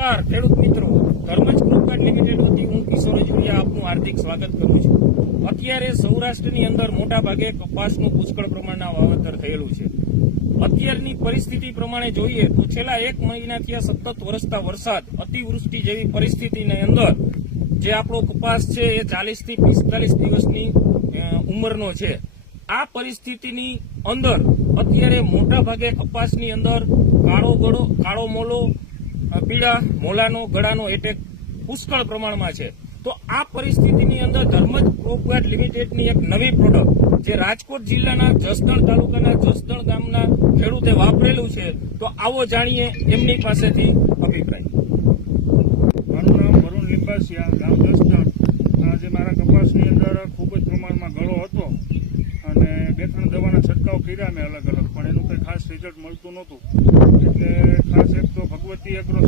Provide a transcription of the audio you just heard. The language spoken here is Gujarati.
નમસ્કાર ખેડૂત મિત્રો, ધર્મજ ક્રોપકાર્ડ લિમિટેડ વતી હું કિશોર જોડિયા આપનું હાર્દિક સ્વાગત કરું છું। અત્યારે સૌરાષ્ટ્રની અંદર મોટા ભાગે કપાસનું પુષ્કળ પ્રમાણના વાવેતર થયેલું છે। અત્યારની પરિસ્થિતિ પ્રમાણે જોઈએ તો છેલ્લા 1 મહિનાથી આ સતત વરસતા વરસાદ, અતિવૃષ્ટિ જેવી પરિસ્થિતિની અંદર જે આપણો કપાસ છે એ 40 થી 45 દિવસની ઉંમરનો છે। આ પરિસ્થિતિની અંદર અત્યારે મોટા ભાગે કપાસની અંદર કાળો મોલો, પીળા મોલાનો, ગળાનો એટેક પુષ્કળ પ્રમાણમાં છે। તો આ પરિસ્થિતિની અંદર ધર્મજ ક્રોપગાર્ડ લિમિટેડની એક નવી પ્રોડક્ટ જે રાજકોટ જિલ્લાના જસદણ તાલુકાના જસદણ ગામના ખેડૂતે વાપરેલું છે, તો આવો જાણીએ એમની પાસેથી અભિપ્રાય। મારું નામ વરુણ લીંબાસિયા, ગામ જસદણ। આજે મારા કપાસની અંદર ખૂબ જ પ્રમાણમાં ગળો હતો અને 2-3 દવાના છંટકાવ કર્યા મેં અલગ અલગ, પણ એનું કંઈ ખાસ રિઝલ્ટ મળતું નહોતું। એટલે ખાસ એક તો ભગવતી એગ્રો